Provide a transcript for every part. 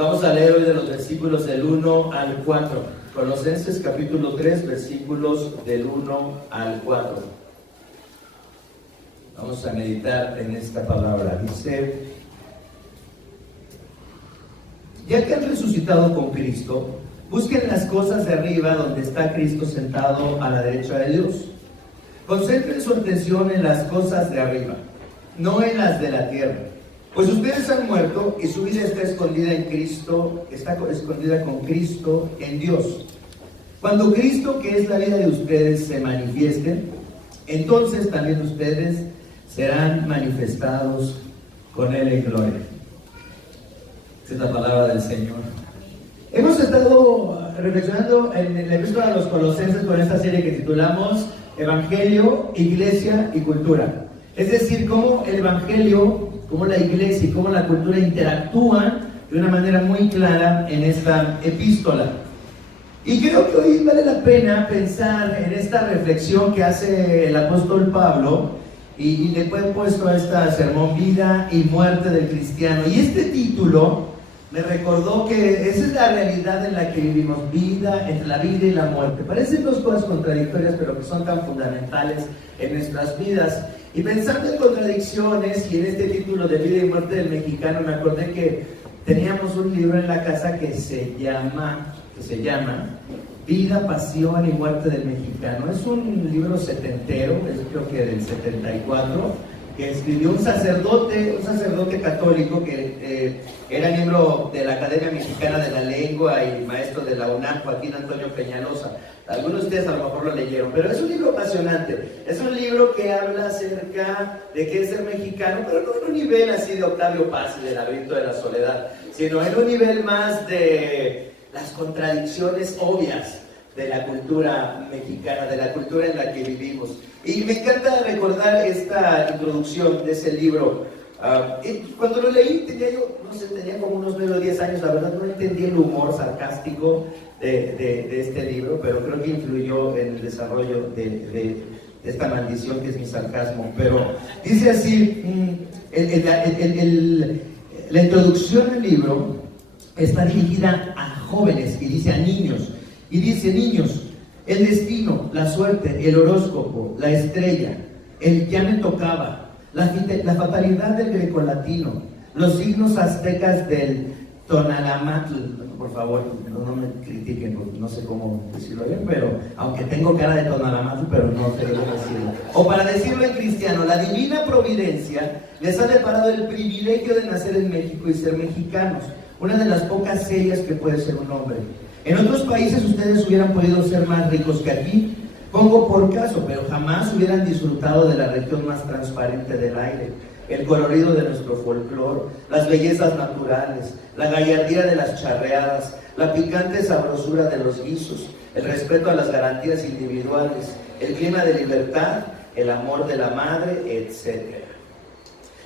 Vamos a leer hoy de los versículos del 1 al 4. Colosenses capítulo 3, versículos del 1 al 4. Vamos a meditar en esta palabra. Dice: ya que han resucitado con Cristo, busquen las cosas de arriba donde está Cristo sentado a la derecha de Dios. Concentren su atención en las cosas de arriba, no en las de la tierra. Pues ustedes han muerto y su vida está escondida en Cristo, está escondida con Cristo en Dios. Cuando Cristo, que es la vida de ustedes, se manifieste, entonces también ustedes serán manifestados con Él en gloria. Esta es la palabra del Señor. Hemos estado reflexionando en el epístola a los Colosenses con esta serie que titulamos Evangelio, Iglesia y Cultura. Es decir, cómo el Evangelio, cómo la Iglesia y cómo la cultura interactúan de una manera muy clara en esta epístola. Y creo que hoy vale la pena pensar en esta reflexión que hace el apóstol Pablo y le fue puesto a esta sermón Vida y Muerte del Cristiano. Y este título me recordó que esa es la realidad en la que vivimos, vida, entre la vida y la muerte. Parecen dos cosas contradictorias, pero que son tan fundamentales en nuestras vidas. Y pensando en contradicciones y en este título de Vida y Muerte del Mexicano, me acordé que teníamos un libro en la casa que se llama Vida, Pasión y Muerte del Mexicano. Es un libro setentero, es creo que del 74, que escribió un sacerdote católico que era miembro de la Academia Mexicana de la Lengua y maestro de la UNAM, Joaquín Antonio Peñalosa. Algunos de ustedes a lo mejor lo leyeron, pero es un libro apasionante. Es un libro que habla acerca de qué es ser mexicano, pero no en un nivel así de Octavio Paz y del Laberinto de la Soledad, sino en un nivel más de las contradicciones obvias de la cultura mexicana, de la cultura en la que vivimos. Y me encanta recordar esta introducción de ese libro. Cuando lo leí tenía como unos 9 o 10 años. La verdad no entendí el humor sarcástico de este libro, pero creo que influyó en el desarrollo de esta maldición que es mi sarcasmo. Pero dice así, la introducción del libro está dirigida a jóvenes y dice a niños. Y dice: niños, el destino, la suerte, el horóscopo, la estrella, el ya me tocaba, la fatalidad del grecolatino, los signos aztecas del Tonalamatl. Por favor, no me critiquen, porque no sé cómo decirlo bien, pero aunque tengo cara de Tonalamatl, pero no sé cómo decirlo. O para decirlo en cristiano, la divina providencia les ha deparado el privilegio de nacer en México y ser mexicanos, una de las pocas sellas que puede ser un hombre. En otros países ustedes hubieran podido ser más ricos que aquí, pongo por caso, pero jamás hubieran disfrutado de la región más transparente del aire, el colorido de nuestro folclore, las bellezas naturales, la gallardía de las charreadas, la picante sabrosura de los guisos, el respeto a las garantías individuales, el clima de libertad, el amor de la madre, etc.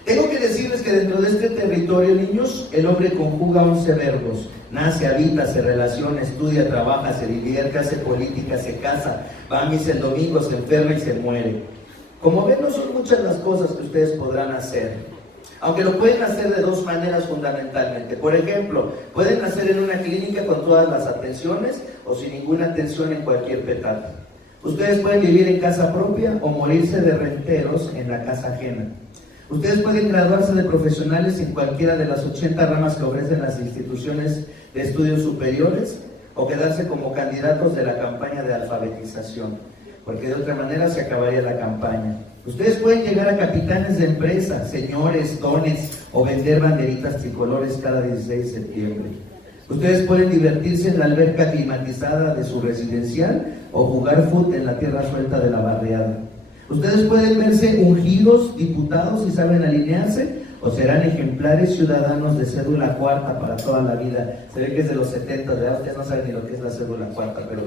Tengo que decirles que dentro de este territorio, niños, el hombre conjuga 11 verbos. Nace, habita, se relaciona, estudia, trabaja, se divierte, hace política, se casa, va a misa el domingo, se enferma y se muere. Como ven, no son muchas las cosas que ustedes podrán hacer, aunque lo pueden hacer de dos maneras fundamentalmente. Por ejemplo, pueden nacer en una clínica con todas las atenciones o sin ninguna atención en cualquier petate. Ustedes pueden vivir en casa propia o morirse de renteros en la casa ajena. Ustedes pueden graduarse de profesionales en cualquiera de las 80 ramas que ofrecen las instituciones de estudios superiores o quedarse como candidatos de la campaña de alfabetización, porque de otra manera se acabaría la campaña. Ustedes pueden llegar a capitanes de empresa, señores, dones o vender banderitas tricolores cada 16 de septiembre. Ustedes pueden divertirse en la alberca climatizada de su residencial o jugar fútbol en la tierra suelta de la barriada. Ustedes pueden verse ungidos, diputados y saben alinearse, o serán ejemplares ciudadanos de cédula cuarta para toda la vida. Se ve que es de los 70, ¿verdad? Ustedes no saben ni lo que es la cédula cuarta, pero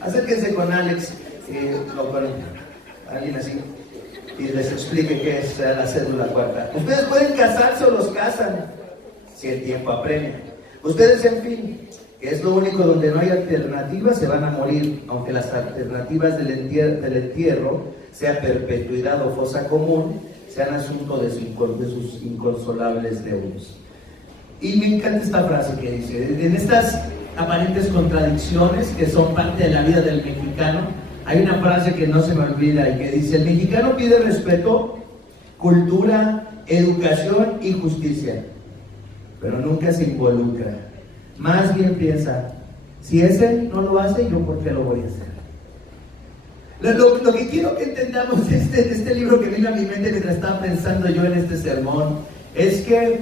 acérquense con Alex, con alguien así, y les explique qué es la cédula cuarta. Ustedes pueden casarse o los casan, si el tiempo apremia. Ustedes, en fin, que es lo único donde no hay alternativas, se van a morir, aunque las alternativas del entierro, sea perpetuidad o fosa común, sean asunto de sus inconsolables deudos. Y me encanta esta frase que dice, en estas aparentes contradicciones que son parte de la vida del mexicano, hay una frase que no se me olvida y que dice: el mexicano pide respeto, cultura, educación y justicia, pero nunca se involucra. Más bien piensa, si ese no lo hace, ¿yo por qué lo voy a hacer? Lo que quiero que entendamos de este libro que vino a mi mente mientras estaba pensando yo en este sermón, es que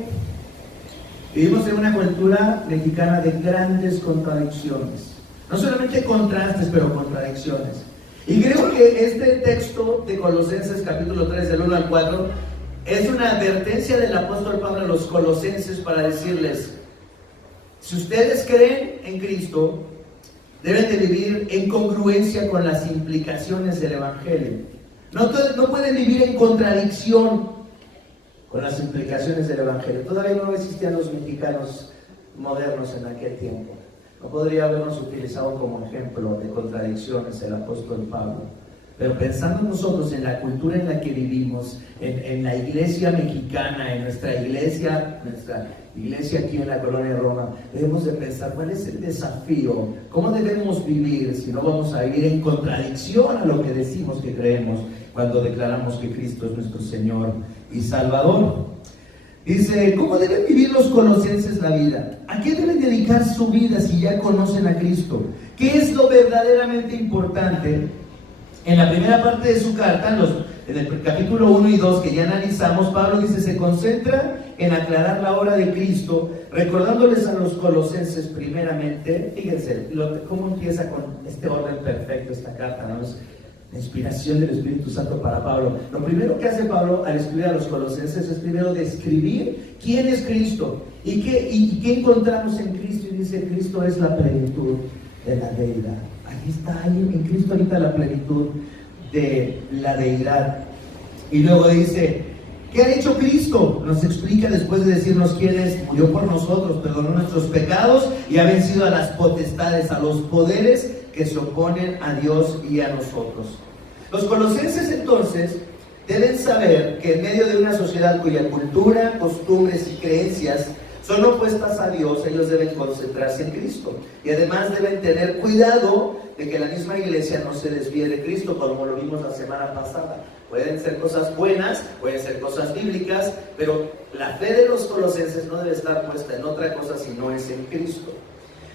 vivimos en una cultura mexicana de grandes contradicciones. No solamente contrastes, pero contradicciones. Y creo que este texto de Colosenses capítulo 3, del 1 al 4, es una advertencia del apóstol Pablo a los colosenses para decirles: si ustedes creen en Cristo, deben de vivir en congruencia con las implicaciones del Evangelio. No pueden vivir en contradicción con las implicaciones del Evangelio. Todavía no existían los mexicanos modernos en aquel tiempo. No podría habernos utilizado como ejemplo de contradicciones el apóstol Pablo. Pero pensando nosotros en la cultura en la que vivimos, en la iglesia mexicana, en nuestra iglesia aquí en la colonia de Roma, debemos de pensar cuál es el desafío, cómo debemos vivir si no vamos a vivir en contradicción a lo que decimos que creemos cuando declaramos que Cristo es nuestro Señor y Salvador. Dice, ¿cómo deben vivir los colosenses la vida? ¿A qué deben dedicar su vida si ya conocen a Cristo? ¿Qué es lo verdaderamente importante? En la primera parte de su carta, en el capítulo 1 y 2 que ya analizamos, Pablo dice, se concentra en aclarar la obra de Cristo, recordándoles a los colosenses primeramente, fíjense, cómo empieza con este orden perfecto esta carta, ¿no? Es la inspiración del Espíritu Santo para Pablo. Lo primero que hace Pablo al escribir a los colosenses es primero describir quién es Cristo y qué encontramos en Cristo, y dice, Cristo es la plenitud de la deidad. Aquí está, en Cristo habita la plenitud de la deidad. Y luego dice, ¿qué ha hecho Cristo? Nos explica después de decirnos quién es. Murió por nosotros, perdonó nuestros pecados y ha vencido a las potestades, a los poderes que se oponen a Dios y a nosotros. Los colosenses entonces deben saber que en medio de una sociedad cuya cultura, costumbres y creencias son opuestas a Dios, ellos deben concentrarse en Cristo. Y además deben tener cuidado de que la misma iglesia no se desvíe de Cristo, como lo vimos la semana pasada. Pueden ser cosas buenas, pueden ser cosas bíblicas, pero la fe de los colosenses no debe estar puesta en otra cosa si no es en Cristo.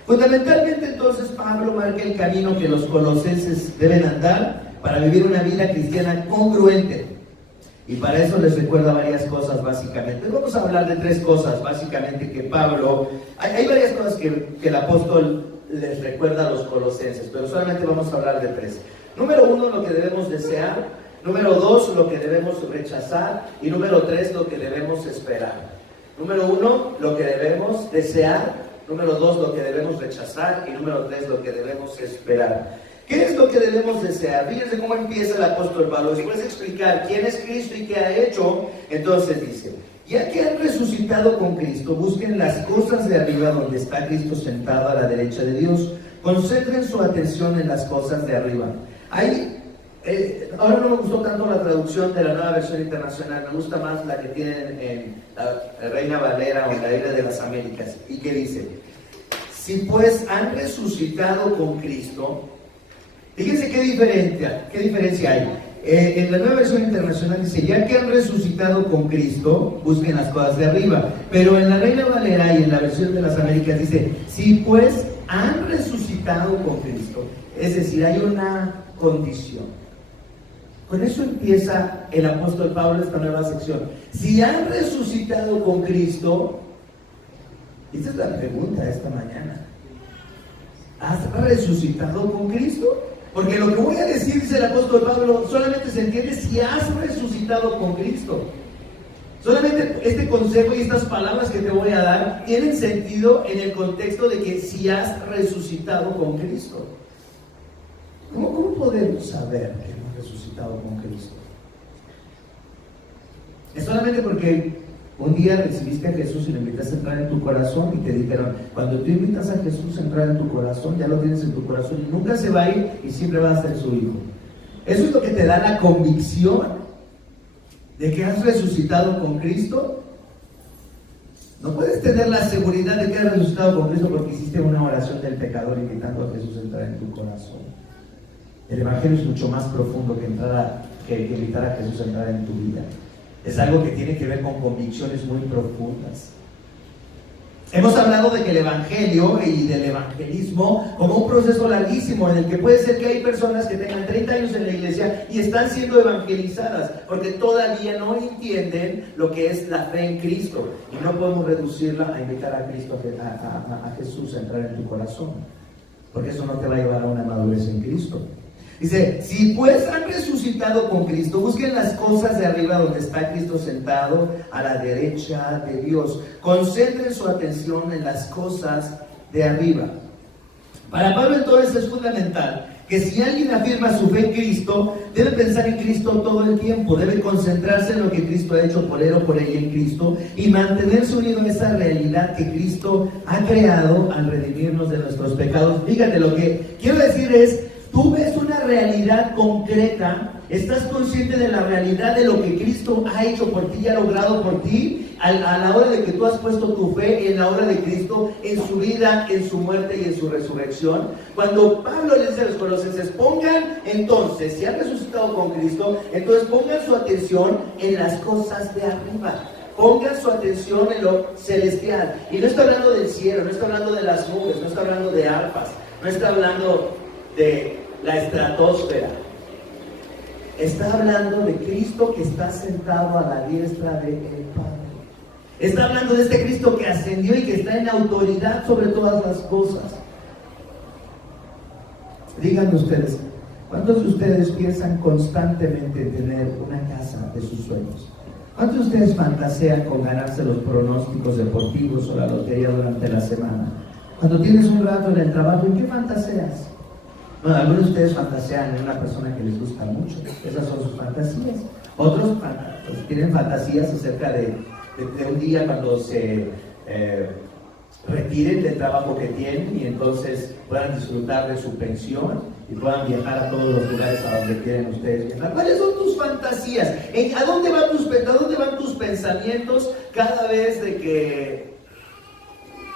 Fundamentalmente entonces Pablo marca el camino que los colosenses deben andar para vivir una vida cristiana congruente. Y para eso les recuerda varias cosas básicamente. Vamos a hablar de tres cosas básicamente que Pablo... Hay varias cosas que el apóstol les recuerda a los colosenses, pero solamente vamos a hablar de tres. Número 1, lo que debemos desear. Número 2, lo que debemos rechazar. Y número 3, lo que debemos esperar. Número 1, lo que debemos desear. Número 2, lo que debemos rechazar. Y número 3, lo que debemos esperar. ¿Qué es lo que debemos desear? Fíjense cómo empieza el apóstol Pablo. Después de explicar quién es Cristo y qué ha hecho, entonces dice, ya que han resucitado con Cristo, busquen las cosas de arriba donde está Cristo sentado a la derecha de Dios. Concentren su atención en las cosas de arriba. Ahora no me gustó tanto la traducción de la Nueva Versión Internacional, me gusta más la que tienen en la Reina Valera o en la Biblia de las Américas. ¿Y qué dice? Si pues han resucitado con Cristo, fíjense qué diferencia hay. En la Nueva Versión Internacional dice, ya que han resucitado con Cristo, busquen las cosas de arriba. Pero en la Reina Valera y en la Versión de las Américas dice, si pues han resucitado con Cristo. Es decir, hay una condición. Con eso empieza el apóstol Pablo esta nueva sección. Si han resucitado con Cristo, esta es la pregunta de esta mañana. ¿Has resucitado con Cristo? Porque lo que voy a decir, dice el apóstol Pablo, solamente se entiende si has resucitado con Cristo. Solamente este consejo y estas palabras que te voy a dar tienen sentido en el contexto de que si has resucitado con Cristo. ¿Cómo podemos saber que hemos resucitado con Cristo? Es solamente porque un día recibiste a Jesús y lo invitaste a entrar en tu corazón y te dijeron, cuando tú invitas a Jesús a entrar en tu corazón, ya lo tienes en tu corazón y nunca se va a ir y siempre va a ser su hijo. Eso es lo que te da la convicción de que has resucitado con Cristo. No puedes tener la seguridad de que has resucitado con Cristo porque hiciste una oración del pecador invitando a Jesús a entrar en tu corazón. El Evangelio es mucho más profundo que invitar a Jesús a entrar en tu vida. Es algo que tiene que ver con convicciones muy profundas. Hemos hablado de que el Evangelio y del evangelismo como un proceso larguísimo en el que puede ser que hay personas que tengan 30 años en la iglesia y están siendo evangelizadas porque todavía no entienden lo que es la fe en Cristo, y no podemos reducirla a invitar a Cristo, a Jesús a entrar en tu corazón, porque eso no te va a llevar a una madurez en Cristo. Dice, si pues han resucitado con Cristo, busquen las cosas de arriba donde está Cristo sentado a la derecha de Dios. Concentren su atención en las cosas de arriba. Para Pablo entonces es fundamental que si alguien afirma su fe en Cristo, debe pensar en Cristo todo el tiempo, debe concentrarse en lo que Cristo ha hecho por él o por ella en Cristo y mantenerse unido a esa realidad que Cristo ha creado al redimirnos de nuestros pecados. Fíjate, lo que quiero decir es, tú ves una realidad concreta, estás consciente de la realidad de lo que Cristo ha hecho por ti y ha logrado por ti a la hora de que tú has puesto tu fe en la obra de Cristo, en su vida, en su muerte y en su resurrección. Cuando Pablo les dice a los colosenses, pongan entonces, si han resucitado con Cristo, entonces pongan su atención en las cosas de arriba. Pongan su atención en lo celestial. Y no está hablando del cielo, no está hablando de las nubes, no está hablando de arpas, no está hablando de la estratosfera. Está hablando de Cristo que está sentado a la diestra del Padre. Está hablando de este Cristo que ascendió y que está en autoridad sobre todas las cosas. Díganme ustedes, ¿cuántos de ustedes piensan constantemente en tener una casa de sus sueños? ¿Cuántos de ustedes fantasean con ganarse los pronósticos deportivos o la lotería durante la semana? Cuando tienes un rato en el trabajo, ¿en qué fantaseas? Bueno, algunos de ustedes fantasean en una persona que les gusta mucho. Esas son sus fantasías. Otros tienen fantasías acerca de un día cuando se retiren del trabajo que tienen y entonces puedan disfrutar de su pensión y puedan viajar a todos los lugares a donde quieren ustedes viajar. ¿Cuáles son tus fantasías? ¿A dónde van tus pensamientos cada vez de que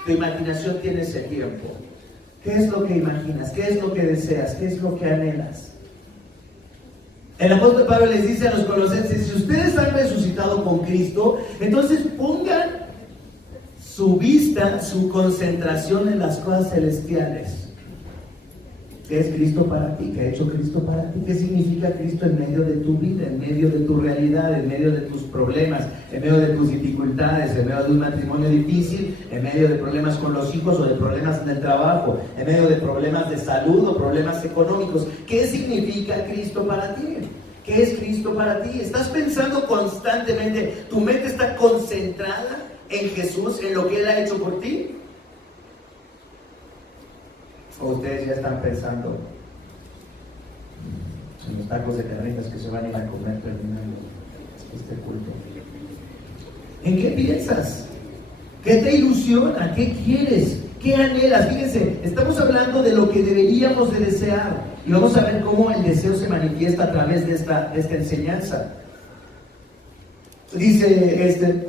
tu imaginación tiene ese tiempo? ¿Qué es lo que imaginas? ¿Qué es lo que deseas? ¿Qué es lo que anhelas? El apóstol Pablo les dice a los colosenses, si ustedes han resucitado con Cristo, entonces pongan su vista, su concentración en las cosas celestiales. ¿Qué es Cristo para ti? ¿Qué ha hecho Cristo para ti? ¿Qué significa Cristo en medio de tu vida, en medio de tu realidad, en medio de tus problemas, en medio de tus dificultades, en medio de un matrimonio difícil, en medio de problemas con los hijos o de problemas en el trabajo, en medio de problemas de salud o problemas económicos? ¿Qué significa Cristo para ti? ¿Qué es Cristo para ti? ¿Estás pensando constantemente? ¿Tu mente está concentrada en Jesús, en lo que Él ha hecho por ti? ¿O ustedes ya están pensando en los tacos de carnitas que se van a ir a comer terminando este culto? ¿En qué piensas? ¿Qué te ilusiona? ¿Qué quieres? ¿Qué anhelas? Fíjense, estamos hablando de lo que deberíamos de desear y vamos a ver cómo el deseo se manifiesta a través de esta enseñanza. Dice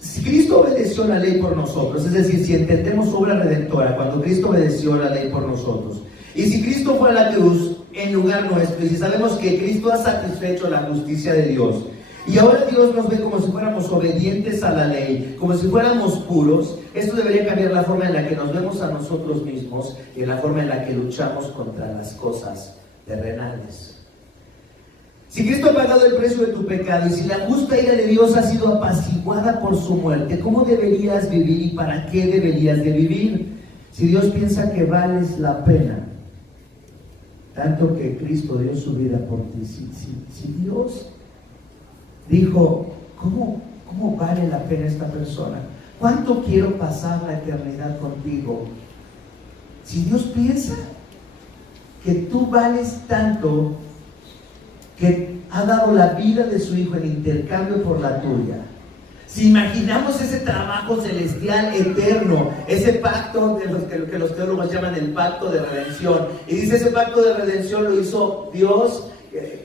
si Cristo obedeció la ley por nosotros, es decir, si entendemos su obra redentora, cuando Cristo obedeció la ley por nosotros, y si Cristo fue a la cruz en lugar nuestro, y si sabemos que Cristo ha satisfecho la justicia de Dios, y ahora Dios nos ve como si fuéramos obedientes a la ley, como si fuéramos puros, esto debería cambiar la forma en la que nos vemos a nosotros mismos y en la forma en la que luchamos contra las cosas terrenales. Si Cristo ha pagado el precio de tu pecado y si la justa ira de Dios ha sido apaciguada por su muerte, ¿cómo deberías vivir y para qué deberías de vivir? Si Dios piensa que vales la pena, tanto que Cristo dio su vida por ti, si Dios dijo, ¿cómo vale la pena esta persona? ¿Cuánto quiero pasar la eternidad contigo? Si Dios piensa que tú vales tanto, que ha dado la vida de su Hijo en intercambio por la tuya. Si imaginamos ese trabajo celestial eterno, ese pacto de que los teólogos llaman el pacto de redención, y dice ese pacto de redención lo hizo Dios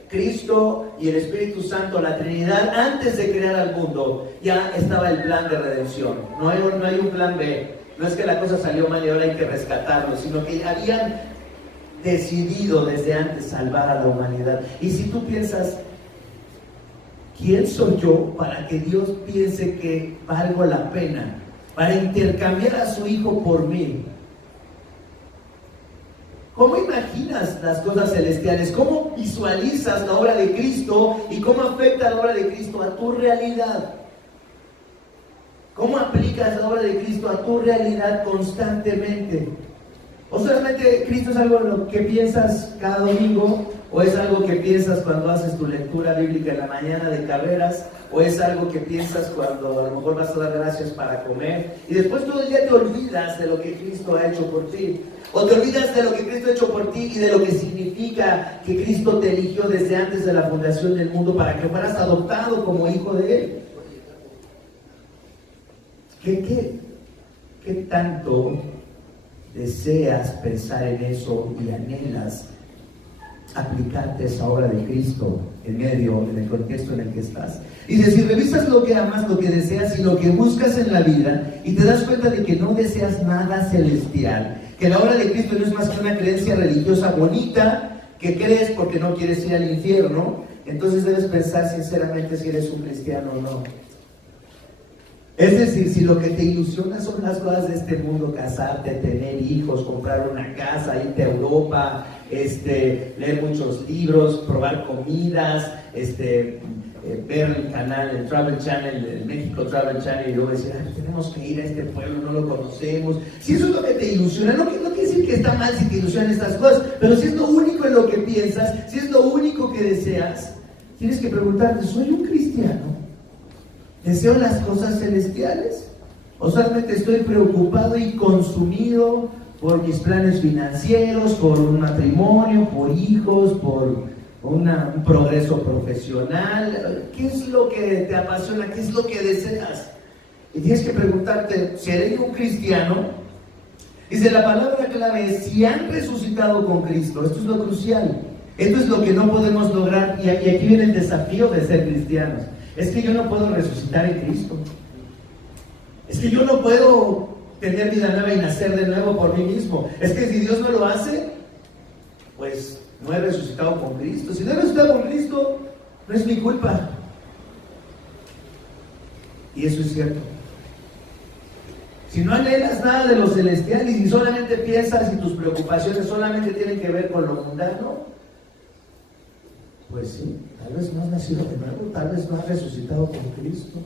Cristo y el Espíritu Santo, la Trinidad, antes de crear al mundo, ya estaba el plan de redención. No hay un plan B. No es que la cosa salió mal y ahora hay que rescatarlo, sino que habían decidido desde antes salvar a la humanidad. Y si tú piensas, ¿quién soy yo para que Dios piense que valgo la pena para intercambiar a su Hijo por mí? ¿Cómo imaginas las cosas celestiales? ¿Cómo visualizas la obra de Cristo y cómo afecta la obra de Cristo a tu realidad? ¿Cómo aplicas la obra de Cristo a tu realidad constantemente? ¿O solamente Cristo es algo en lo que piensas cada domingo? ¿O es algo que piensas cuando haces tu lectura bíblica en la mañana de carreras? ¿O es algo que piensas cuando a lo mejor vas a dar gracias para comer? Y después todo el día te olvidas de lo que Cristo ha hecho por ti. O te olvidas de lo que Cristo ha hecho por ti y de lo que significa que Cristo te eligió desde antes de la fundación del mundo para que fueras adoptado como hijo de Él. ¿Qué tanto deseas pensar en eso y anhelas aplicarte esa obra de Cristo en el contexto en el que estás? Y si revisas lo que amas, lo que deseas y lo que buscas en la vida y te das cuenta de que no deseas nada celestial, que la obra de Cristo no es más que una creencia religiosa bonita que crees porque no quieres ir al infierno, entonces debes pensar sinceramente si eres un cristiano o no. Es decir, si lo que te ilusiona son las cosas de este mundo, casarte, tener hijos, comprar una casa, irte a Europa, leer muchos libros, probar comidas, ver el canal, el Travel Channel, el México Travel Channel, y luego decir, tenemos que ir a este pueblo, no lo conocemos. Si eso es lo que te ilusiona, no quiere decir que está mal si te ilusionan estas cosas, pero si es lo único en lo que piensas, si es lo único que deseas, tienes que preguntarte, ¿soy un cristiano? ¿Deseo las cosas celestiales? ¿O solamente estoy preocupado y consumido por mis planes financieros, por un matrimonio, por hijos, por un progreso profesional? ¿Qué es lo que te apasiona? ¿Qué es lo que deseas? Y tienes que preguntarte, ¿seré un cristiano? Dice, la palabra clave es, si han resucitado con Cristo. Esto es lo crucial. Esto es lo que no podemos lograr. Y aquí viene el desafío de ser cristianos. Es que yo no puedo resucitar en Cristo. Es que yo no puedo tener vida nueva y nacer de nuevo por mí mismo. Es que si Dios no lo hace, pues no he resucitado con Cristo. Si no he resucitado con Cristo, no es mi culpa. Y eso es cierto. Si no anhelas nada de lo celestial y si solamente piensas y tus preocupaciones solamente tienen que ver con lo mundano, pues sí, tal vez no has nacido de nuevo, tal vez no has resucitado con Cristo.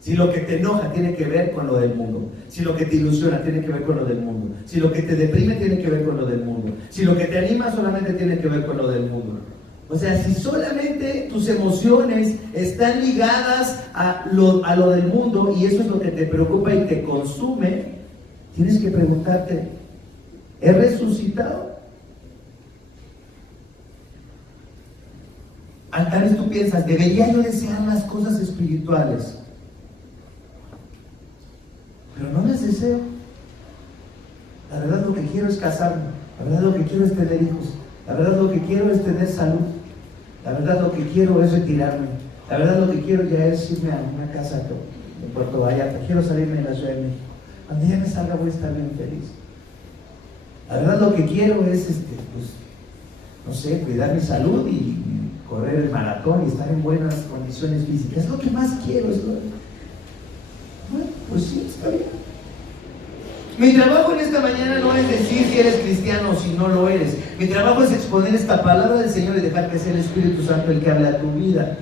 Si lo que te enoja tiene que ver con lo del mundo, si lo que te ilusiona tiene que ver con lo del mundo, si lo que te deprime tiene que ver con lo del mundo, si lo que te anima solamente tiene que ver con lo del mundo. O sea, si solamente tus emociones están ligadas a lo del mundo y eso es lo que te preocupa y te consume, tienes que preguntarte, ¿he resucitado? Tal vez tú piensas, ¿debería yo desear las cosas espirituales? Pero no las deseo. La verdad lo que quiero es casarme. La verdad lo que quiero es tener hijos. La verdad lo que quiero es tener salud. La verdad lo que quiero es retirarme. La verdad lo que quiero ya es irme a una casa en Puerto Vallarta. Quiero salirme de la Ciudad de México. Cuando ya me salga voy a estar bien feliz. La verdad lo que quiero es, pues, no sé, cuidar mi salud y correr el maratón y estar en buenas condiciones físicas. Es lo que más quiero. Bueno, pues sí, está bien. Mi trabajo en esta mañana no es decir si eres cristiano o si no lo eres. Mi trabajo es exponer esta palabra del Señor y dejar que sea el Espíritu Santo el que hable a tu vida.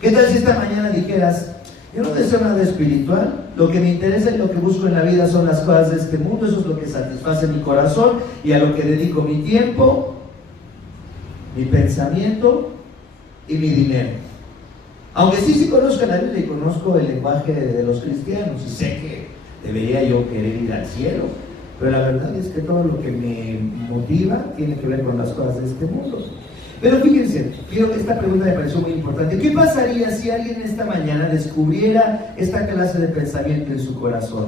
¿Qué tal si esta mañana dijeras, yo no deseo nada espiritual, lo que me interesa y lo que busco en la vida son las cosas de este mundo, eso es lo que satisface mi corazón y a lo que dedico mi tiempo, mi pensamiento y mi dinero? Aunque sí conozco la Biblia y conozco el lenguaje de los cristianos y sé que debería yo querer ir al cielo, pero la verdad es que todo lo que me motiva tiene que ver con las cosas de este mundo. Pero fíjense, esta pregunta me pareció muy importante. ¿Qué pasaría si alguien esta mañana descubriera esta clase de pensamiento en su corazón?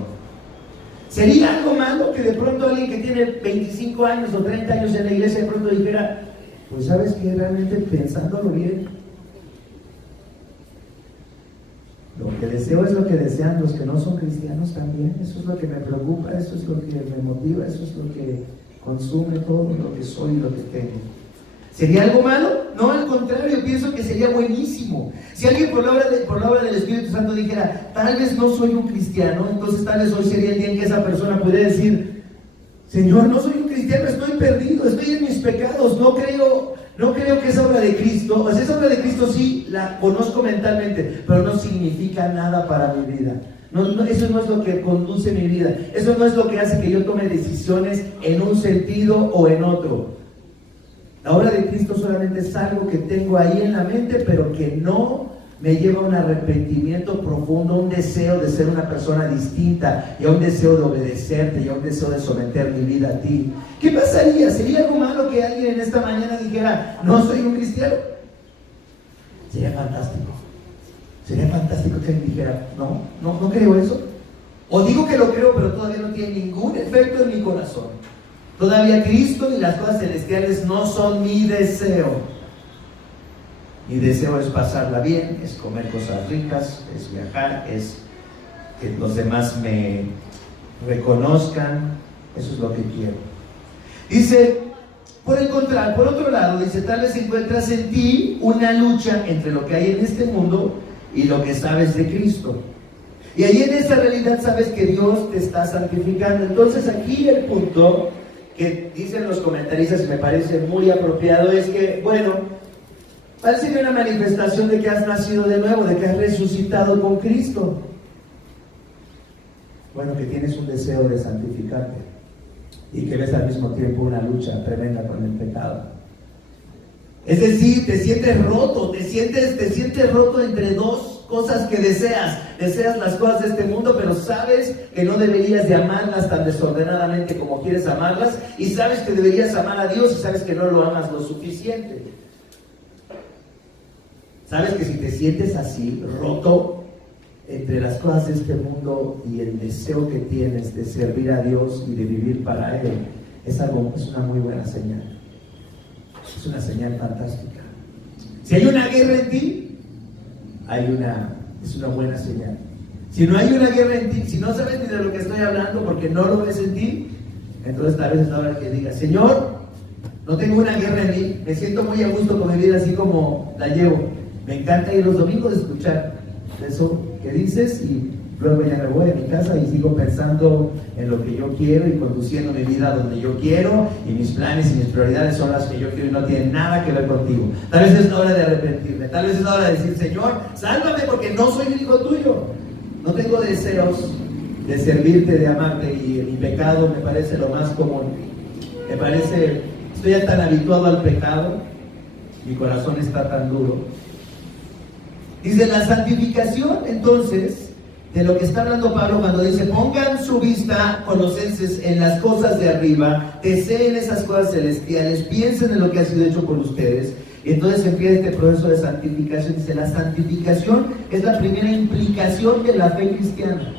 ¿Sería algo malo que de pronto alguien que tiene 25 años o 30 años en la iglesia de pronto dijera, Pues sabes que realmente pensándolo bien, lo que deseo es lo que desean los que no son cristianos también. Eso es lo que me preocupa, eso es lo que me motiva, eso es lo que consume todo lo que soy y lo que tengo. ¿Sería algo malo? No, al contrario, pienso que sería buenísimo. Si alguien por la obra del Espíritu Santo dijera, tal vez no soy un cristiano, entonces tal vez hoy sería el día en que esa persona pudiera decir, Señor, no soy un cristiano, estoy perdido, estoy en mis pecados, no creo que esa obra de Cristo, pues esa obra de Cristo sí la conozco mentalmente, pero no significa nada para mi vida. Eso no es lo que conduce mi vida, eso no es lo que hace que yo tome decisiones en un sentido o en otro. La obra de Cristo solamente es algo que tengo ahí en la mente, pero que no me lleva a un arrepentimiento profundo, a un deseo de ser una persona distinta, y a un deseo de obedecerte, y a un deseo de someter mi vida a ti. ¿Qué pasaría? ¿Sería algo malo que alguien en esta mañana dijera, no soy un cristiano? Sería fantástico. Sería fantástico que alguien dijera, no creo eso. O digo que lo creo, pero todavía no tiene ningún efecto en mi corazón. Todavía Cristo y las cosas celestiales no son mi deseo. Mi deseo es pasarla bien, es comer cosas ricas, es viajar, es que los demás me reconozcan. Eso es lo que quiero. Dice, por otro lado, dice, tal vez encuentras en ti una lucha entre lo que hay en este mundo y lo que sabes de Cristo. Y ahí en esa realidad sabes que Dios te está santificando. Entonces aquí el punto que dicen los comentaristas, y me parece muy apropiado, es que, bueno, parece una manifestación de que has nacido de nuevo, de que has resucitado con Cristo. Bueno, que tienes un deseo de santificarte y que ves al mismo tiempo una lucha tremenda con el pecado. Es decir, te sientes roto, te sientes roto entre dos cosas que deseas. Deseas las cosas de este mundo, pero sabes que no deberías de amarlas tan desordenadamente como quieres amarlas, y sabes que deberías amar a Dios y sabes que no lo amas lo suficiente. Sabes que si te sientes así, roto entre las cosas de este mundo y el deseo que tienes de servir a Dios y de vivir para Él, es una muy buena señal. Es una señal fantástica. Si hay una guerra en ti, es una buena señal. Si no hay una guerra en ti, si no sabes ni de lo que estoy hablando porque no lo ves en ti, entonces tal vez es la hora que digas, Señor, no tengo una guerra en mí, me siento muy a gusto con mi vida así como la llevo. Me encanta ir los domingos a escuchar eso que dices y luego ya me voy a mi casa y sigo pensando en lo que yo quiero y conduciendo mi vida donde yo quiero, y mis planes y mis prioridades son las que yo quiero y no tienen nada que ver contigo. Tal vez es la hora de arrepentirme, tal vez es la hora de decir, Señor, sálvame porque no soy un hijo tuyo. No tengo deseos de servirte, de amarte, y mi pecado me parece lo más común. Estoy ya tan habituado al pecado, mi corazón está tan duro. Dice la santificación, entonces, de lo que está hablando Pablo cuando dice, pongan su vista, Colosenses, en las cosas de arriba, deseen esas cosas celestiales, piensen en lo que ha sido hecho por ustedes. Y entonces empieza este proceso de santificación. Dice, la santificación es la primera implicación de la fe cristiana.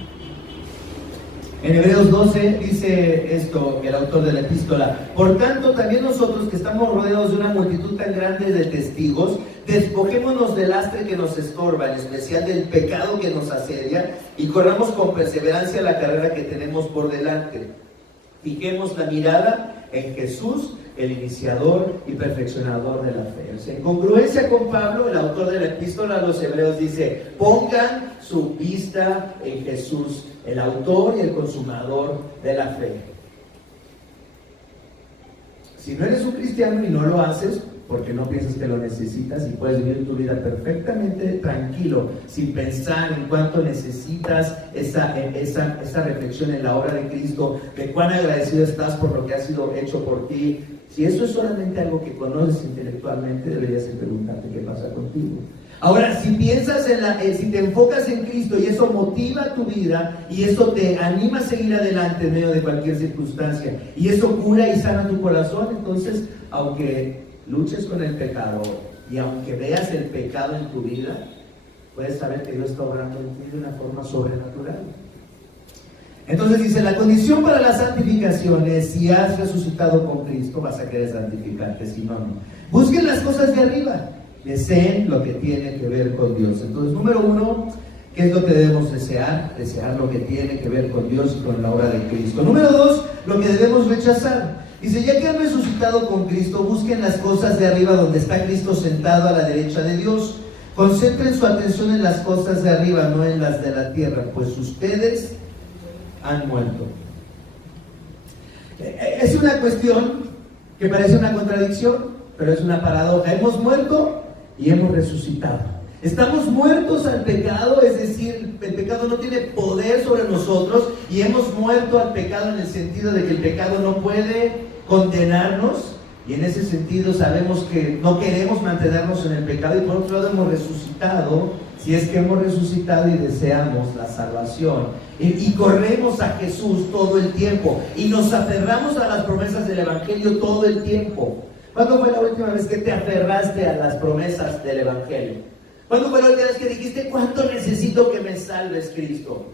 En Hebreos 12 dice esto el autor de la epístola: por tanto, también nosotros, que estamos rodeados de una multitud tan grande de testigos, despojémonos del lastre que nos estorba, en especial del pecado que nos asedia, y corramos con perseverancia la carrera que tenemos por delante. Fijemos la mirada en Jesús, el iniciador y perfeccionador de la fe. En congruencia con Pablo, el autor de la epístola a los Hebreos dice: pongan su vista en Jesús, el autor y el consumador de la fe. Si no eres un cristiano y no lo haces porque no piensas que lo necesitas, y puedes vivir tu vida perfectamente tranquilo, sin pensar en cuánto necesitas esa reflexión en la obra de Cristo, de cuán agradecido estás por lo que ha sido hecho por ti. Si eso es solamente algo que conoces intelectualmente, deberías preguntarte qué pasa contigo. Ahora, si piensas si te enfocas en Cristo y eso motiva tu vida y eso te anima a seguir adelante en medio de cualquier circunstancia, y eso cura y sana tu corazón, entonces, aunque luches con el pecado y aunque veas el pecado en tu vida, puedes saber que Dios está obrando en ti de una forma sobrenatural. Entonces dice, la condición para la santificación es: si has resucitado con Cristo, vas a querer santificarte, si no, no. Busquen las cosas de arriba, deseen lo que tiene que ver con Dios. Entonces, número uno, ¿qué es lo que debemos desear? Desear lo que tiene que ver con Dios y con la obra de Cristo. Número dos, lo que debemos rechazar. Dice, ya que han resucitado con Cristo, busquen las cosas de arriba donde está Cristo sentado a la derecha de Dios. Concentren su atención en las cosas de arriba, no en las de la tierra, pues ustedes han muerto. Es una cuestión que parece una contradicción, pero es una paradoja. Hemos muerto y hemos resucitado. Estamos muertos al pecado, es decir, el pecado no tiene poder sobre nosotros, y hemos muerto al pecado en el sentido de que el pecado no puede condenarnos, y en ese sentido sabemos que no queremos mantenernos en el pecado, y por otro lado hemos resucitado, si es que hemos resucitado y deseamos la salvación, y corremos a Jesús todo el tiempo, y nos aferramos a las promesas del Evangelio todo el tiempo. ¿Cuándo fue la última vez que te aferraste a las promesas del Evangelio? ¿Cuándo fue la última vez que dijiste, cuánto necesito que me salves, Cristo?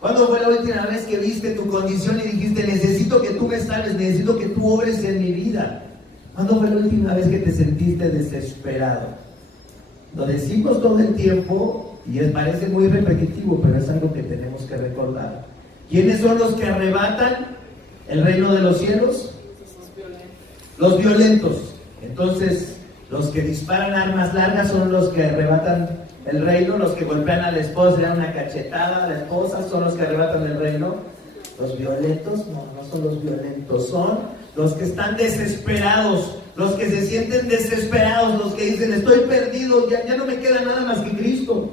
¿Cuándo fue la última vez que viste tu condición y dijiste, necesito que tú me salves, necesito que tú obres en mi vida? ¿Cuándo fue la última vez que te sentiste desesperado? Lo decimos todo el tiempo y parece muy repetitivo, pero es algo que tenemos que recordar. ¿Quiénes son los que arrebatan el reino de los cielos? Los violentos. Entonces, los que disparan armas largas son los que arrebatan el reino. Los que golpean a la esposa, le dan una cachetada a la esposa, son los que arrebatan el reino. Los violentos, no son los violentos, son los que están desesperados, los que se sienten desesperados, los que dicen, estoy perdido, ya no me queda nada más que Cristo.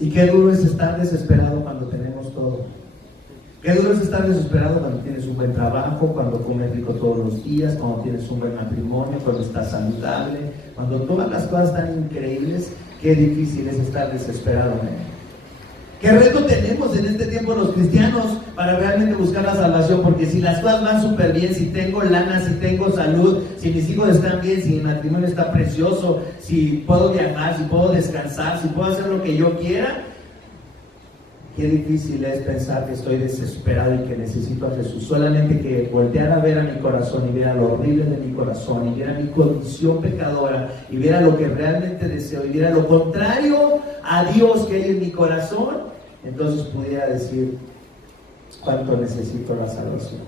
Y qué duro es estar desesperado cuando tenemos todo. Qué duro es estar desesperado cuando tienes un buen trabajo, cuando comes rico todos los días, cuando tienes un buen matrimonio, cuando estás saludable, cuando todas las cosas están increíbles. Qué difícil es estar desesperado, ¿eh? ¿Qué reto tenemos en este tiempo los cristianos para realmente buscar la salvación? Porque si las cosas van súper bien, si tengo lana, si tengo salud, si mis hijos están bien, si mi matrimonio está precioso, si puedo viajar, si puedo descansar, si puedo hacer lo que yo quiera, qué difícil es pensar que estoy desesperado y que necesito a Jesús. Solamente que voltear a ver a mi corazón y ver a lo horrible de mi corazón y ver a mi condición pecadora y ver a lo que realmente deseo y ver a lo contrario a Dios que hay en mi corazón, entonces pudiera decir cuánto necesito la salvación.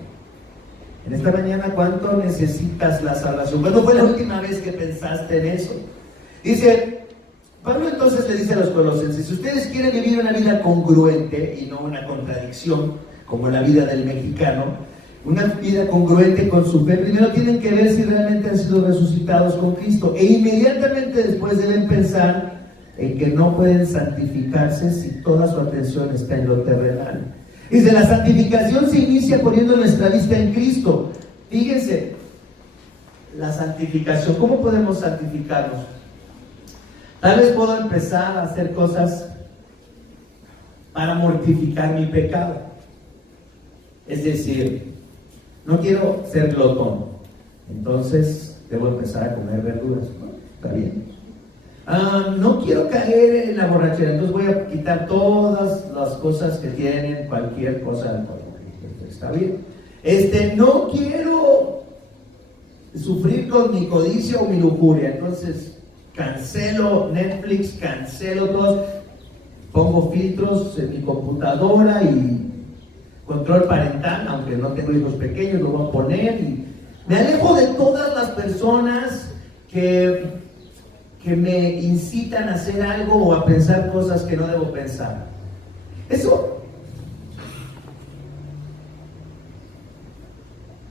En esta mañana, ¿cuánto necesitas la salvación? ¿Cuándo fue la última vez que pensaste en eso? Dice Pablo, entonces le dice a los colosenses, si ustedes quieren vivir una vida congruente y no una contradicción, como la vida del mexicano, una vida congruente con su fe, primero tienen que ver si realmente han sido resucitados con Cristo, e inmediatamente después deben pensar en que no pueden santificarse si toda su atención está en lo terrenal. Dice, la santificación se inicia poniendo nuestra vista en Cristo. Fíjense, la santificación, ¿cómo podemos santificarnos? Tal vez puedo empezar a hacer cosas para mortificar mi pecado. Es decir, no quiero ser glotón, entonces debo empezar a comer verduras. Está bien. No quiero caer en la borrachera, entonces voy a quitar todas las cosas que tienen cualquier cosa alcohólica. Está bien. No quiero sufrir con mi codicia o mi lujuria, entonces cancelo Netflix, cancelo todo, pongo filtros en mi computadora y control parental, aunque no tengo hijos pequeños, lo voy a poner y me alejo de todas las personas que me incitan a hacer algo o a pensar cosas que no debo pensar. Eso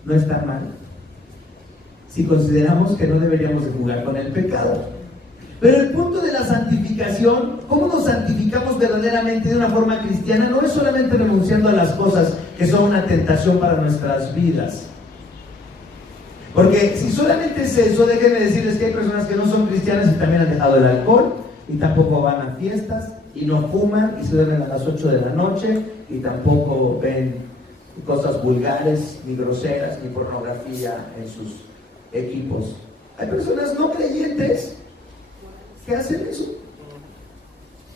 no está mal si consideramos que no deberíamos de jugar con el pecado. Pero el punto de la santificación, ¿cómo nos santificamos verdaderamente de una forma cristiana? No es solamente renunciando a las cosas que son una tentación para nuestras vidas. Porque si solamente es eso, déjenme decirles que hay personas que no son cristianas y también han dejado el alcohol, y tampoco van a fiestas, y no fuman, y se duermen a las 8 de la noche, y tampoco ven cosas vulgares, ni groseras, ni pornografía en sus equipos. Hay personas no creyentes que hacen eso.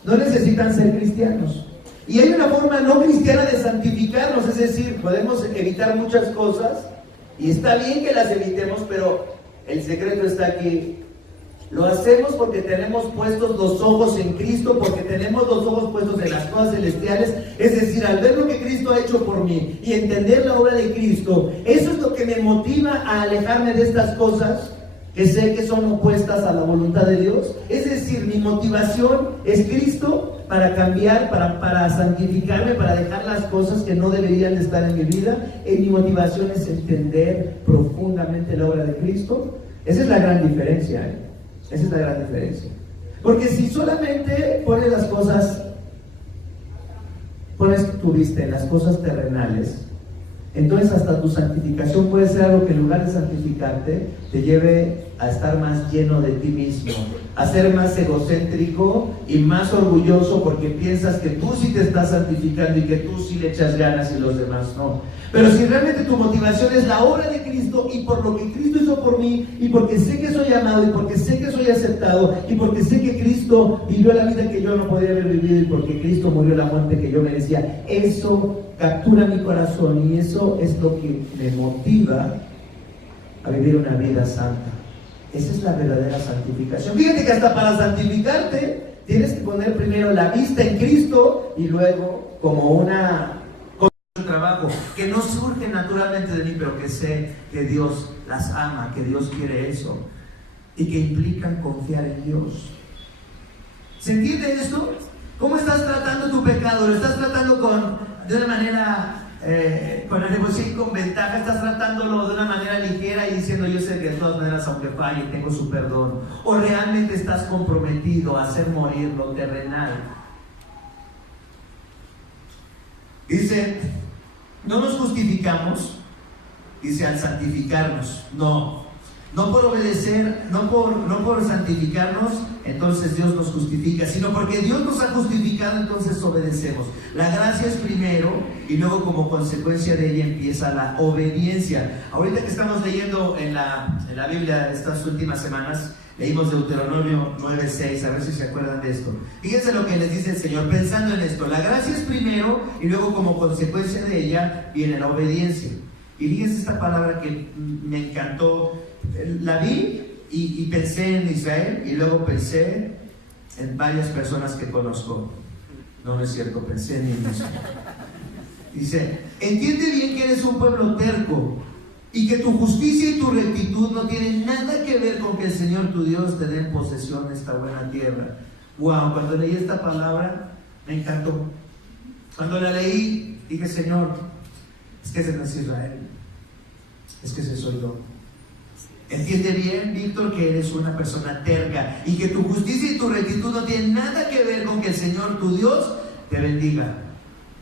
No necesitan ser cristianos. Y hay una forma no cristiana de santificarnos, es decir, podemos evitar muchas cosas y está bien que las evitemos, pero el secreto está aquí. Lo hacemos porque tenemos puestos los ojos en Cristo, porque tenemos los ojos puestos en las cosas celestiales. Es decir, al ver lo que Cristo ha hecho por mí y entender la obra de Cristo, eso es lo que me motiva a alejarme de estas cosas que sé que son opuestas a la voluntad de Dios. Es decir, mi motivación es Cristo para cambiar, para santificarme, para dejar las cosas que no deberían de estar en mi vida. Y mi motivación es entender profundamente la obra de Cristo. Esa es la gran diferencia, ¿eh? Esa es la gran diferencia. Porque si solamente pones las cosas, pones tu vista en las cosas terrenales, entonces hasta tu santificación puede ser algo que en lugar de santificarte, te lleve a estar más lleno de ti mismo, a ser más egocéntrico y más orgulloso porque piensas que tú sí te estás santificando y que tú sí le echas ganas y los demás no. Pero si realmente tu motivación es la obra de Cristo y por lo que Cristo hizo por mí y porque sé que soy amado y porque sé que soy aceptado y porque sé que Cristo vivió la vida que yo no podía haber vivido y porque Cristo murió la muerte que yo merecía, eso captura mi corazón y eso es lo que me motiva a vivir una vida santa. Esa es la verdadera santificación. Fíjate que hasta para santificarte tienes que poner primero la vista en Cristo y luego como un trabajo que no surge naturalmente de mí, pero que sé que Dios las ama, que Dios quiere eso y que implican confiar en Dios. ¿Se entiende esto? ¿Cómo estás tratando tu pecado? ¿Lo estás tratando de una manera con alevosía y con ventaja? ¿Estás tratándolo de una manera ligera y diciendo yo sé que de todas maneras aunque falle tengo su perdón? ¿O realmente estás comprometido a hacer morir lo terrenal? Dice, no nos justificamos, dice, al santificarnos. No por obedecer, no por santificarnos, entonces Dios nos justifica, sino porque Dios nos ha justificado, entonces obedecemos. La gracia es primero y luego como consecuencia de ella empieza la obediencia. Ahorita que estamos leyendo en la Biblia estas últimas semanas, leímos Deuteronomio 9:6, a ver si se acuerdan de esto. Fíjense lo que les dice el Señor, pensando en esto. La gracia es primero y luego como consecuencia de ella viene la obediencia. Y fíjense esta palabra que me encantó. La vi y pensé en Israel y luego pensé en varias personas que conozco. No es cierto, pensé en mí mismo. Dice, entiende bien que eres un pueblo terco y que tu justicia y tu rectitud no tienen nada que ver con que el Señor tu Dios te dé en posesión de esta buena tierra. Wow, cuando leí esta palabra me encantó. Cuando la leí dije, Señor, es que ese no es Israel, es que ese soy yo. Entiende bien, Víctor, que eres una persona terca y que tu justicia y tu rectitud no tienen nada que ver con que el Señor tu Dios te bendiga.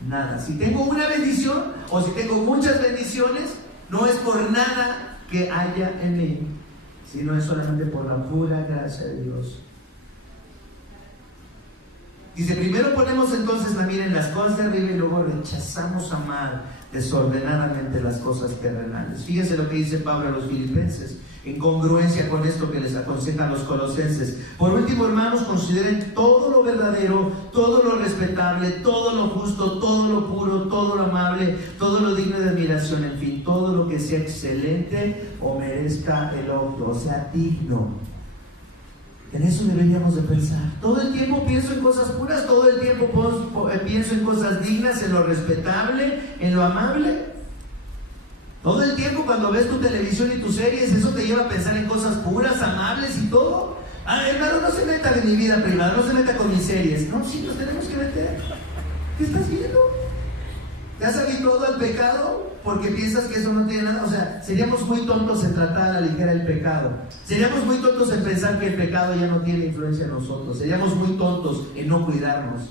Nada. Si tengo una bendición o si tengo muchas bendiciones, no es por nada que haya en mí, sino es solamente por la pura gracia de Dios. Dice, primero ponemos entonces la mira en las cosas de arriba y luego rechazamos amar desordenadamente las cosas terrenales. Fíjense lo que dice Pablo a los filipenses, en congruencia con esto que les aconsejan los colosenses. Por último, hermanos, consideren todo lo verdadero, todo lo respetable, todo lo justo, todo lo puro, todo lo amable, todo lo digno de admiración, en fin, todo lo que sea excelente o merezca elogio, o sea, digno. En eso deberíamos de pensar. Todo el tiempo pienso en cosas puras, todo el tiempo pienso en cosas dignas, en lo respetable, en lo amable. Todo el tiempo cuando ves tu televisión y tus series, eso te lleva a pensar en cosas puras, amables y todo. Ah, hermano, no se meta en mi vida privada, no se meta con mis series. No, sí, nos tenemos que meter. ¿Qué estás viendo? ¿Te has habituado al pecado porque piensas que eso no tiene nada? O sea, seríamos muy tontos en tratar a la ligera el pecado. Seríamos muy tontos en pensar que el pecado ya no tiene influencia en nosotros. Seríamos muy tontos en no cuidarnos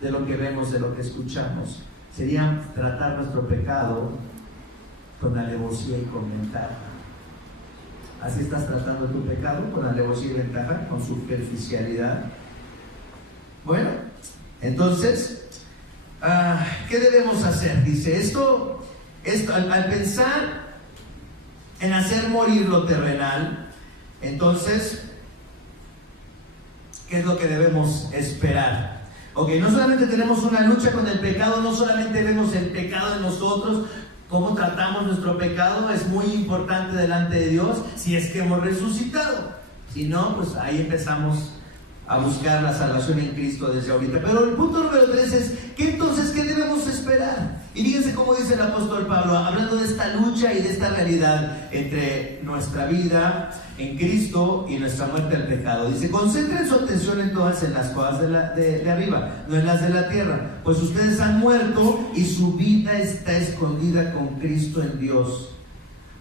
de lo que vemos, de lo que escuchamos. Sería tratar nuestro pecado con alevosía y con ventaja. Así estás tratando tu pecado, con alevosía y ventaja, con superficialidad. Bueno, entonces, ¿qué debemos hacer? Dice, esto al pensar en hacer morir lo terrenal, entonces, ¿qué es lo que debemos esperar? Ok, no solamente tenemos una lucha con el pecado, no solamente vemos el pecado en nosotros, cómo tratamos nuestro pecado es muy importante delante de Dios si es que hemos resucitado. Si no, pues ahí empezamos a buscar la salvación en Cristo desde ahorita. Pero el punto número 3 es, ¿qué debemos esperar? Y fíjense cómo dice el apóstol Pablo, hablando de esta lucha y de esta realidad entre nuestra vida en Cristo y nuestra muerte al pecado. Dice, concentren su atención entonces en las cosas de arriba, no en las de la tierra, pues ustedes han muerto y su vida está escondida con Cristo en Dios.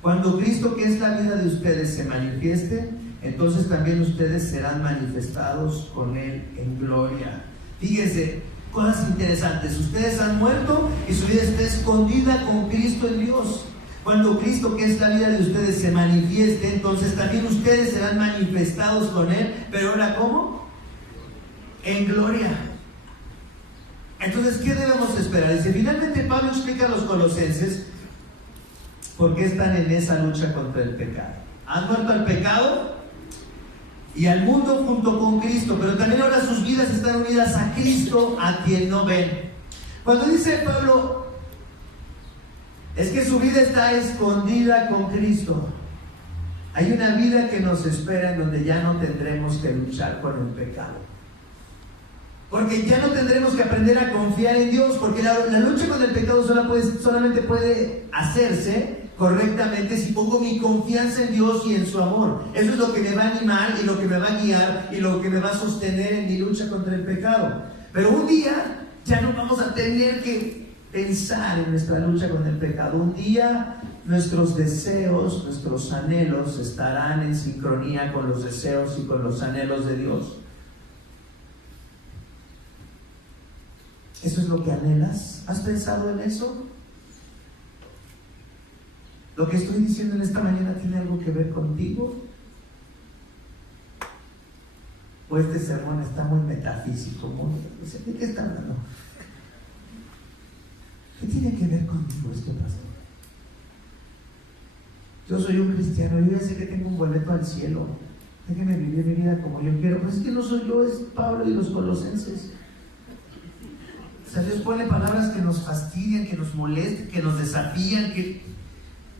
Cuando Cristo, que es la vida de ustedes, se manifieste, entonces también ustedes serán manifestados con Él en gloria. Fíjense, cosas interesantes. Ustedes han muerto y su vida está escondida con Cristo en Dios. Cuando Cristo, que es la vida de ustedes, se manifieste, entonces también ustedes serán manifestados con Él. Pero ahora, ¿cómo? En gloria. Entonces, ¿qué debemos esperar? Dice, finalmente Pablo explica a los colosenses por qué están en esa lucha contra el pecado. Han muerto al pecado y al mundo junto con Cristo, pero también ahora sus vidas están unidas a Cristo, a quien no ven. Cuando dice Pablo, es que su vida está escondida con Cristo, hay una vida que nos espera en donde ya no tendremos que luchar con el pecado, porque ya no tendremos que aprender a confiar en Dios, porque la lucha con el pecado solamente puede hacerse correctamente si pongo mi confianza en Dios y en su amor. Eso es lo que me va a animar y lo que me va a guiar y lo que me va a sostener en mi lucha contra el pecado. Pero un día ya no vamos a tener que pensar en nuestra lucha con el pecado. Un día nuestros deseos, nuestros anhelos estarán en sincronía con los deseos y con los anhelos de Dios. ¿Eso es lo que anhelas? ¿Has pensado en eso? ¿Lo que estoy diciendo en esta mañana tiene algo que ver contigo? ¿O este sermón está muy metafísico? ¿De qué está hablando? ¿Qué tiene que ver contigo esto, pastor? Yo soy un cristiano, yo ya sé que tengo un boleto al cielo. Déjeme vivir mi vida como yo quiero. Pero es que no soy yo, es Pablo y los colosenses. O sea, Dios pone palabras que nos fastidian, que nos molestan, que nos desafían, que...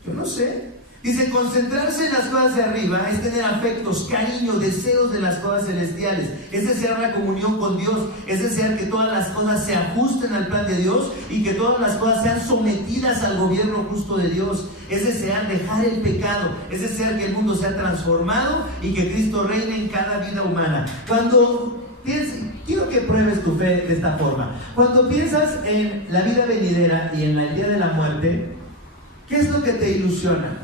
Yo no sé. Dice, concentrarse en las cosas de arriba es tener afectos, cariño, deseos de las cosas celestiales. Es desear la comunión con Dios. Es desear que todas las cosas se ajusten al plan de Dios y que todas las cosas sean sometidas al gobierno justo de Dios. Es desear dejar el pecado. Es desear que el mundo sea transformado y que Cristo reine en cada vida humana. Quiero que pruebes tu fe de esta forma. Cuando piensas en la vida venidera y en el día de la muerte, ¿qué es lo que te ilusiona?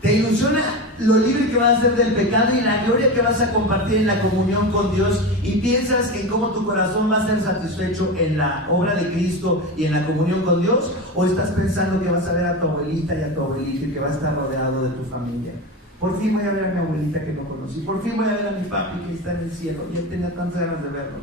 Te ilusiona lo libre que vas a ser del pecado y la gloria que vas a compartir en la comunión con Dios, y piensas en cómo tu corazón va a ser satisfecho en la obra de Cristo y en la comunión con Dios, o estás pensando que vas a ver a tu abuelita y a tu abuelito y que va a estar rodeado de tu familia. Por fin voy a ver a mi abuelita que no conocí, por fin voy a ver a mi papi que está en el cielo, y él tenía tantas ganas de verlo.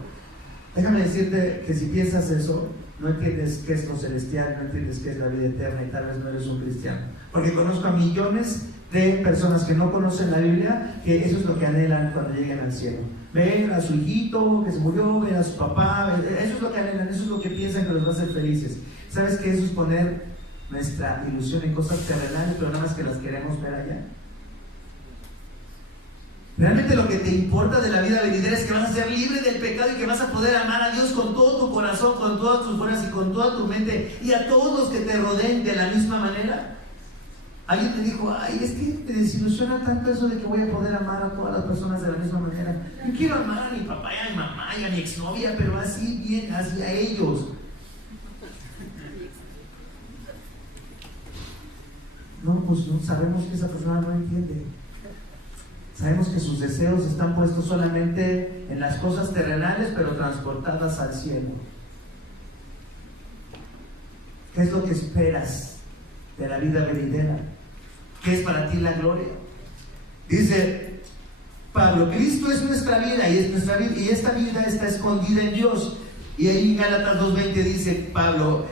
Déjame decirte que si piensas eso, no entiendes qué es lo celestial, no entiendes qué es la vida eterna, y tal vez no eres un cristiano. Porque conozco a millones de personas que no conocen la Biblia, que eso es lo que anhelan cuando lleguen al cielo. Ver a su hijito que se murió, ver a su papá, eso es lo que anhelan, eso es lo que piensan que los va a hacer felices. ¿Sabes qué? Eso es poner nuestra ilusión en cosas terrenales, pero nada más que las queremos ver allá. Realmente lo que te importa de la vida venidera es que vas a ser libre del pecado y que vas a poder amar a Dios con todo tu corazón, con todas tus fuerzas y con toda tu mente, y a todos los que te rodeen de la misma manera. Alguien te dijo, ay, es que te desilusiona tanto eso de que voy a poder amar a todas las personas de la misma manera. Yo quiero amar a mi papá y a mi mamá y a mi exnovia, pero así bien, hacia ellos. No, pues no, sabemos que esa persona no entiende. Sabemos que sus deseos están puestos solamente en las cosas terrenales, pero transportadas al cielo. ¿Qué es lo que esperas de la vida venidera? ¿Qué es para ti la gloria? Dice Pablo, Cristo es nuestra vida y esta vida está escondida en Dios. Y ahí en Gálatas 2:20 dice Pablo,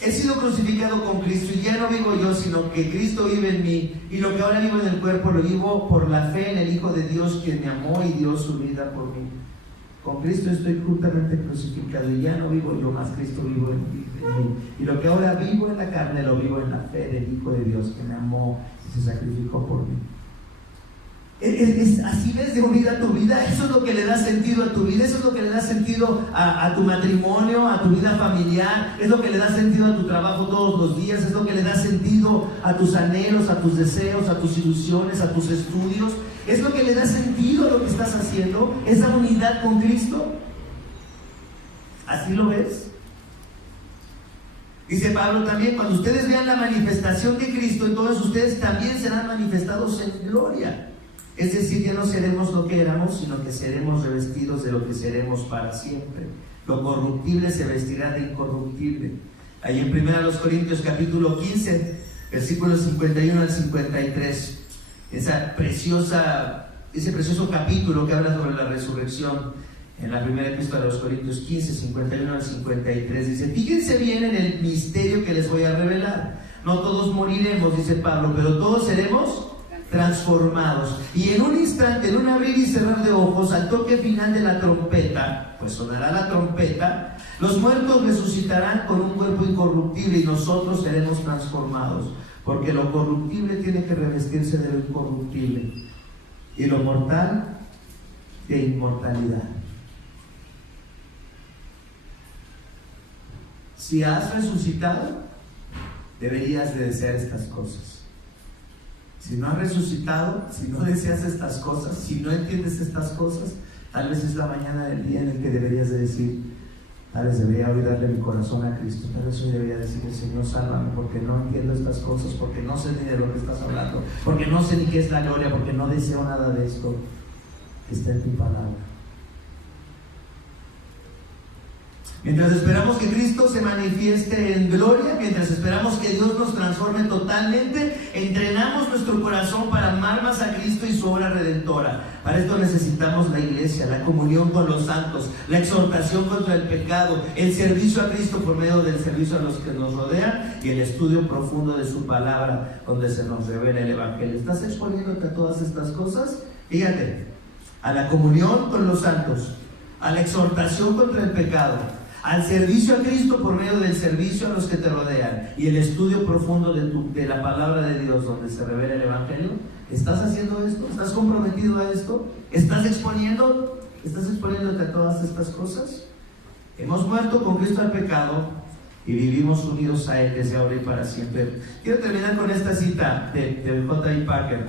he sido crucificado con Cristo y ya no vivo yo, sino que Cristo vive en mí, y lo que ahora vivo en el cuerpo lo vivo por la fe en el Hijo de Dios, quien me amó y dio su vida por mí. Con Cristo estoy juntamente crucificado y ya no vivo yo, más Cristo vivo en mí. Y lo que ahora vivo en la carne, lo vivo en la fe del Hijo de Dios que me amó y se sacrificó por mí. Así ves de unida tu vida. Eso es lo que le da sentido a tu vida. Eso es lo que le da sentido a tu matrimonio, a tu vida familiar. Es lo que le da sentido a tu trabajo todos los días. Es lo que le da sentido a tus anhelos, a tus deseos, a tus ilusiones, a tus estudios. Es lo que le da sentido a lo que estás haciendo. Esa unidad con Cristo. ¿Así lo ves? Dice Pablo también: cuando ustedes vean la manifestación de Cristo, entonces ustedes también serán manifestados en gloria. Es decir, ya no seremos lo que éramos, sino que seremos revestidos de lo que seremos para siempre. Lo corruptible se vestirá de incorruptible. Ahí en 1 Corintios capítulo 15, versículos 51 al 53, ese precioso capítulo que habla sobre la resurrección, en la primera epístola de los Corintios 15, 51 al 53, dice: fíjense bien en el misterio que les voy a revelar. No todos moriremos, dice Pablo, pero todos seremos transformados, y en un instante, en un abrir y cerrar de ojos, al toque final de la trompeta, pues sonará la trompeta, los muertos resucitarán con un cuerpo incorruptible y nosotros seremos transformados, porque lo corruptible tiene que revestirse de lo incorruptible y lo mortal de inmortalidad. Si has resucitado, deberías de desear estas cosas. Si no has resucitado, si no deseas estas cosas, si no entiendes estas cosas, tal vez es la mañana del día en el que deberías de decir: tal vez debería hoy darle mi corazón a Cristo, tal vez hoy debería decirle: Señor, sálvame, porque no entiendo estas cosas, porque no sé ni de lo que estás hablando, porque no sé ni qué es la gloria, porque no deseo nada de esto que está en tu palabra. Mientras esperamos que Cristo se manifieste en gloria, mientras esperamos que Dios nos transforme totalmente, entrenamos nuestro corazón para amar más a Cristo y su obra redentora. Para esto necesitamos la iglesia, la comunión con los santos, la exhortación contra el pecado, el servicio a Cristo por medio del servicio a los que nos rodean y el estudio profundo de su palabra, donde se nos revela el Evangelio. ¿Estás exponiéndote a todas estas cosas? Fíjate, a la comunión con los santos, a la exhortación contra el pecado, al servicio a Cristo por medio del servicio a los que te rodean y el estudio profundo de la palabra de Dios, donde se revela el Evangelio. ¿Estás haciendo esto? ¿Estás comprometido a esto? ¿Estás exponiéndote a todas estas cosas? Hemos muerto con Cristo al pecado y vivimos unidos a Él desde ahora y para siempre. Quiero terminar con esta cita de J.I. Packer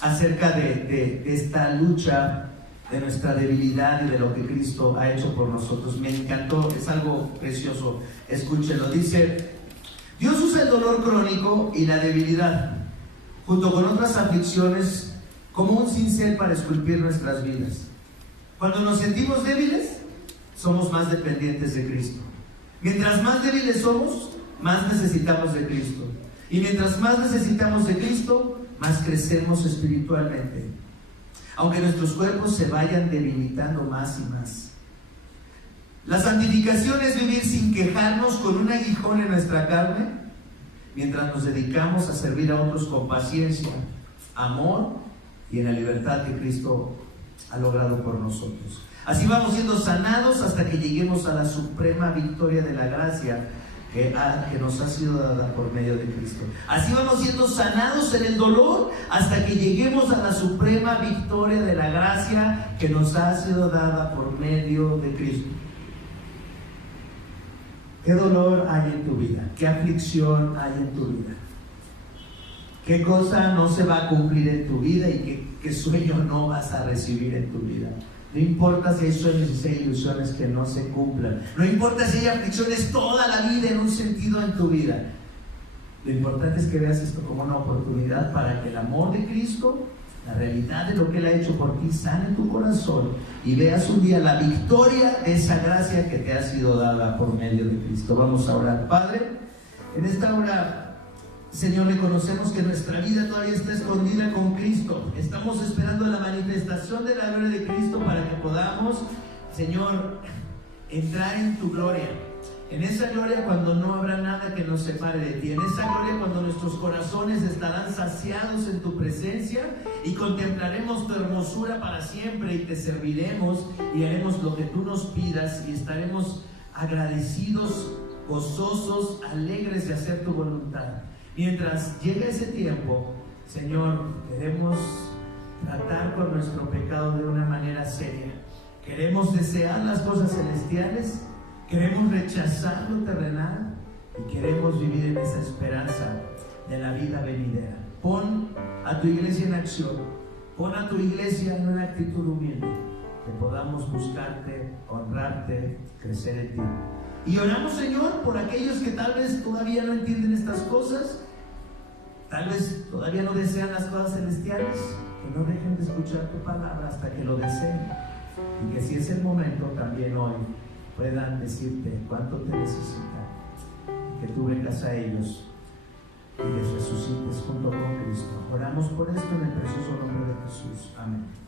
acerca de esta lucha, de nuestra debilidad y de lo que Cristo ha hecho por nosotros. Me encantó, es algo precioso. Escúchenlo. Dice: Dios usa el dolor crónico y la debilidad, junto con otras aflicciones, como un cincel para esculpir nuestras vidas. Cuando nos sentimos débiles, somos más dependientes de Cristo. Mientras más débiles somos, más necesitamos de Cristo. Y mientras más necesitamos de Cristo, más crecemos espiritualmente, aunque nuestros cuerpos se vayan debilitando más y más. La santificación es vivir sin quejarnos, con un aguijón en nuestra carne, mientras nos dedicamos a servir a otros con paciencia, amor y en la libertad que Cristo ha logrado por nosotros. Así vamos siendo sanados hasta que lleguemos a la suprema victoria de la gracia que nos ha sido dada por medio de Cristo. Así vamos siendo sanados en el dolor hasta que lleguemos a la suprema victoria de la gracia que nos ha sido dada por medio de Cristo. ¿Qué dolor hay en tu vida? ¿Qué aflicción hay en tu vida? ¿Qué cosa no se va a cumplir en tu vida y qué sueño no vas a recibir en tu vida? No importa si hay sueños y si hay ilusiones que no se cumplan. No importa si hay aflicciones toda la vida en un sentido en tu vida. Lo importante es que veas esto como una oportunidad para que el amor de Cristo, la realidad de lo que Él ha hecho por ti, sane tu corazón y veas un día la victoria de esa gracia que te ha sido dada por medio de Cristo. Vamos a orar. Padre, en esta hora, Señor, reconocemos que nuestra vida todavía está escondida con Cristo. Estamos esperando la manifestación de la gloria de Cristo para que podamos, Señor, entrar en tu gloria. En esa gloria cuando no habrá nada que nos separe de ti. En esa gloria cuando nuestros corazones estarán saciados en tu presencia y contemplaremos tu hermosura para siempre y te serviremos y haremos lo que tú nos pidas y estaremos agradecidos, gozosos, alegres de hacer tu voluntad. Mientras llega ese tiempo, Señor, queremos tratar con nuestro pecado de una manera seria. Queremos desear las cosas celestiales, queremos rechazar lo terrenal y queremos vivir en esa esperanza de la vida venidera. Pon a tu iglesia en acción, pon a tu iglesia en una actitud humilde, que podamos buscarte, honrarte, crecer en ti. Y oramos, Señor, por aquellos que tal vez todavía no entienden estas cosas, tal vez todavía no desean las cosas celestiales, que no dejen de escuchar tu palabra hasta que lo deseen. Y que si es el momento, también hoy puedan decirte cuánto te necesitan. Y que tú vengas a ellos y les resucites junto con Cristo. Oramos por esto en el precioso nombre de Jesús. Amén.